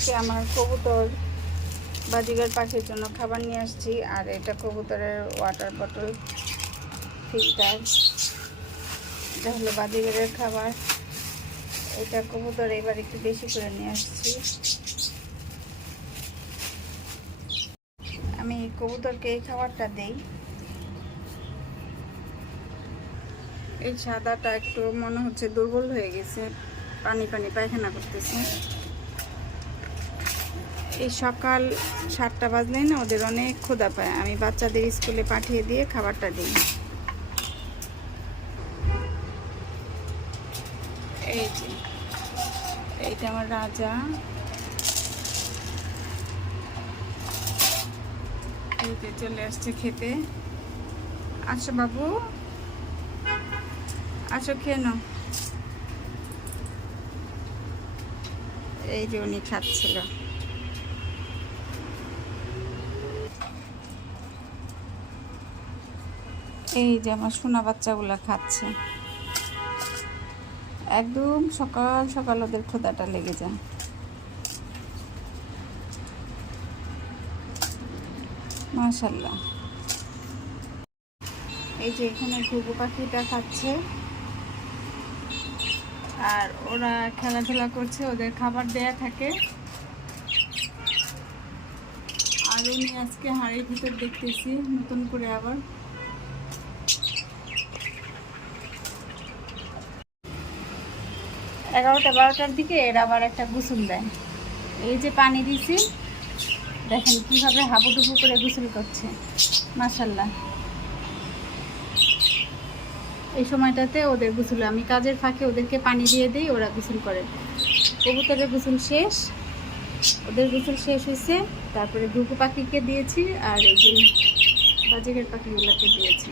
আজকে আমার কবুতর বাজিগার পাখির জন্য খাবার নিয়ে আসছি, আর এটা কবুতরের ওয়াটার বটল ফিল্টার এটা হলো বাজিগারের খাবার। এটা কবুতর এবার একটু বেশি করে নিয়ে আসছি। আমি কবুতরকে এই খাবারটা দেই। এই সাদাটা একটু মনে হচ্ছে দুর্বল হয়ে গেছে, পানি পানি পায়খানা করতেছে। এই সকাল সাতটা বাজলেই না ওদের অনেক ক্ষুধা পায়। আমি বাচ্চাদের স্কুলে পাঠিয়ে দিয়ে খাবারটা দিই। এই যে, এইটা আমার রাজা। এই যে চলে আসছে খেতে। আসো বাবু। আসো নাও। এই যে উনি খাচ্ছিল। এই যে আমার সোনা বাচ্চাগুলো খাচ্ছে। একদম সকাল সকাল ওদের ক্ষুদাটা লেগে যায়। মাশাল্লাহ এই যে এখানে ঘুঘু পাখিটা খাচ্ছে। আর ওরা খেলাধুলা করছে, ওদের খাবার দেয়া থাকে। আর উনি আজকে হাড়ির ভিতর দেখতেছি, নতুন করে আবার। এগারোটা, বারোটার দিকে এর আবার একটা গোসল দেয়। এই যে পানি দিছি, দেখেন কীভাবে হাবুডুবু করে গোসল করছে মাসাল্লাহ এই সময়টাতে ওদের গোসল, আমি কাজের ফাঁকে ওদেরকে পানি দিয়ে দিই, ওরা গোসল করে। কবুতরের গোসল শেষ, ওদের গোসল শেষ হয়েছে, তারপরে ঘুঘু পাখিকে দিয়েছি আর এই যে বাজিকের পাখিগুলোকে দিয়েছি।